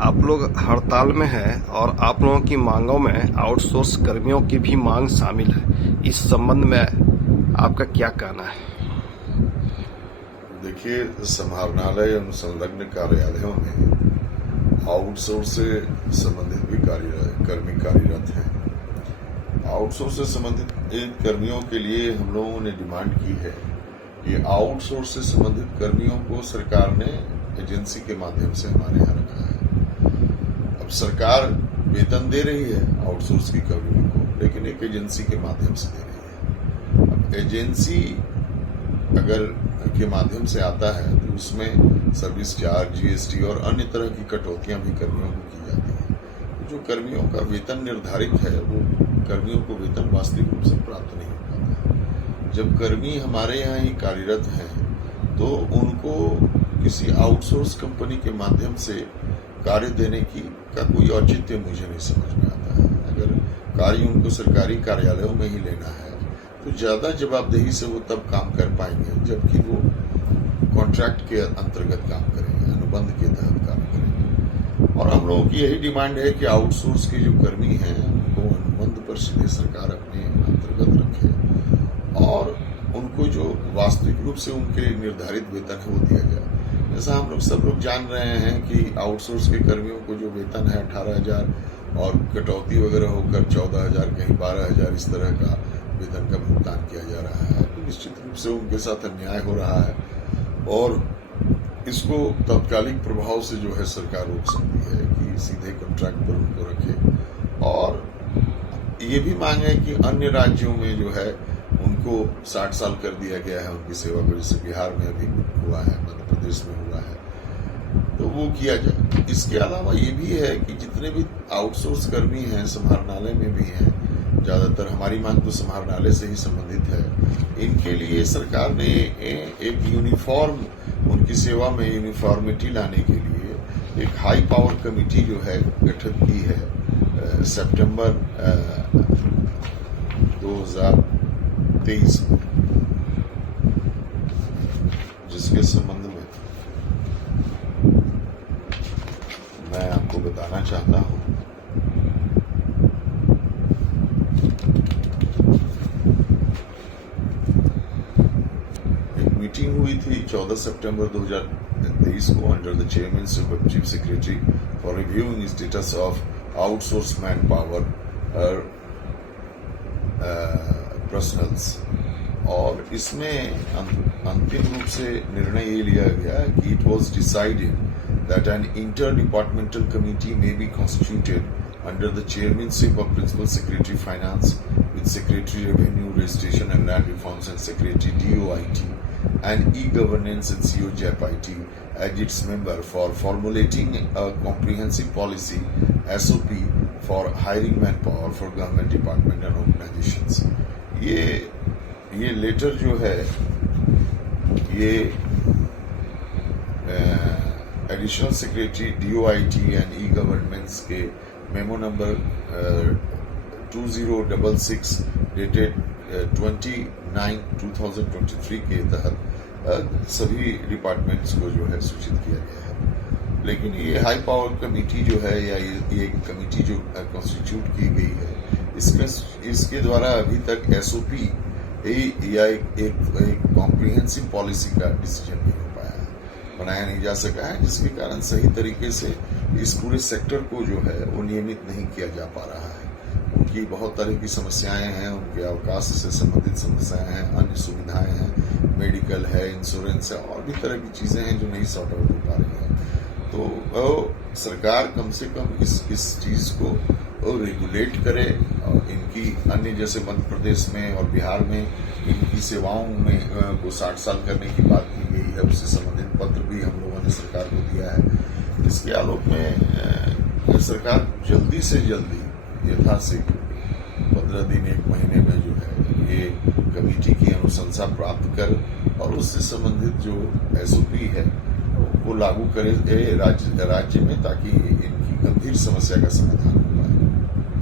आप लोग हड़ताल में हैं और आप लोगों की मांगों में आउटसोर्स कर्मियों की भी मांग शामिल है। इस संबंध में आपका क्या कहना है? देखिए, समाहरणालय एवं संलग्न कार्यालयों में आउटसोर्स से संबंधित भी कर्मी कार्यरत हैं। आउटसोर्स से संबंधित इन कर्मियों के लिए हम लोगों ने डिमांड की है कि आउटसोर्स से संबंधित कर्मियों को सरकार ने एजेंसी के माध्यम से हमारे यहाँ रखा है। अब सरकार वेतन दे रही है आउटसोर्स की कर्मियों को, लेकिन एक एजेंसी के माध्यम से दे रही है। अब एजेंसी अगर के माध्यम से आता है तो उसमें सर्विस चार्ज, जीएसटी और अन्य तरह की कटौतियां भी कर्मियों को की जाती है। जो कर्मियों का वेतन निर्धारित है वो कर्मियों को वेतन वास्तविक रूप से प्राप्त नहीं हो पाता। जब कर्मी हमारे यहाँ ही कार्यरत हैं तो उनको किसी आउटसोर्स कंपनी के माध्यम से कार्य देने का कोई औचित्य मुझे नहीं समझ में आता है। अगर कार्य उनको सरकारी कार्यालयों में ही लेना है तो ज्यादा जवाबदेही से वो तब काम कर पाएंगे जबकि वो कॉन्ट्रैक्ट के अंतर्गत काम करेंगे, अनुबंध के तहत काम करेंगे। और हम लोगों की यही डिमांड है कि आउटसोर्स के जो कर्मी हैं उनको अनुबंध पर सीधे सरकार अपने अंतर्गत रखे और उनको जो वास्तविक रूप से उनके निर्धारित वेतन है वो दिया जाए। जैसा हम लोग सब लोग जान रहे हैं कि आउटसोर्स के कर्मियों को जो वेतन है 18,000 और कटौती वगैरह होकर 14,000, कहीं 12,000 इस तरह का वेतन का भुगतान किया जा रहा है। तो निश्चित रूप से उनके साथ अन्याय हो रहा है और इसको तत्कालिक प्रभाव से जो है सरकार रोक सकती है कि सीधे कॉन्ट्रैक्ट पर उनको रखे। और ये भी मांग है कि अन्य राज्यों में जो है उनको 60 साल कर दिया गया है उनकी सेवा को, जैसे बिहार में अभी हुआ है, मध्य प्रदेश में हुआ है, तो वो किया जाए। इसके अलावा ये भी है कि जितने भी आउटसोर्स कर्मी हैं समाहरणालय में भी हैं, ज्यादातर हमारी मांग तो समाहरणालय से ही संबंधित है, इनके लिए सरकार ने एक यूनिफॉर्म, उनकी सेवा में यूनिफॉर्मिटी लाने के लिए एक हाई पावर कमेटी जो है गठित की है सितंबर 2023 में, जिसके संबंध में मैं आपको बताना चाहता हूं। एक मीटिंग हुई थी 14 सितंबर 2023 को under the chairmanship of chief secretary for reviewing status of outsource manpower personnels. और इसमें अंतिम रूप से निर्णय ये लिया गया कि it was decided that an interdepartmental committee may be constituted under the chairmanship of Principal Secretary Finance with Secretary Revenue, Registration and Land Reforms and Secretary DOIT and E-Governance and CO JAP-IT as its member for formulating a comprehensive policy SOP for hiring manpower for government department and organizations. ये letter जो है ये additional secretary DOIT and e-governance के memo number 2066 dated 29/2023 के तहत सभी departments को जो है सूचित किया गया है। लेकिन ये हाई पावर कमेटी जो है या ये कमेटी जो कॉन्स्टिट्यूट की गई है इसके द्वारा अभी तक SOP या एक कॉम्प्रिहेंसिव पॉलिसी का डिसीजन नहीं हो पाया है, बनाया नहीं जा सका है, जिसके कारण सही तरीके से इस पूरे सेक्टर को जो है वो नियमित नहीं किया जा पा रहा है। उनकी बहुत तरह की समस्याएं हैं, उनके अवकाश से संबंधित समस्याएं हैं, अन्य सुविधाएं हैं, मेडिकल है, इंश्योरेंस है और भी तरह की चीजें हैं जो नहीं सॉर्ट आउट हो पा रही हैं। तो सरकार कम से कम इस चीज को रेगुलेट करे और इनकी अन्य जैसे मध्य प्रदेश में और बिहार में इनकी सेवाओं में को 60 साल करने की बात की गई है, उससे संबंधित पत्र भी हम लोगों ने सरकार को दिया है। इसके आलोक में सरकार जल्दी से जल्दी यथाशीघ्र 15 दिन 1 महीने में जो है ये कमेटी की अनुशंसा प्राप्त कर और उससे संबंधित जो SOP है वो लागू करे राज्य में, ताकि इनकी गंभीर समस्या का समाधान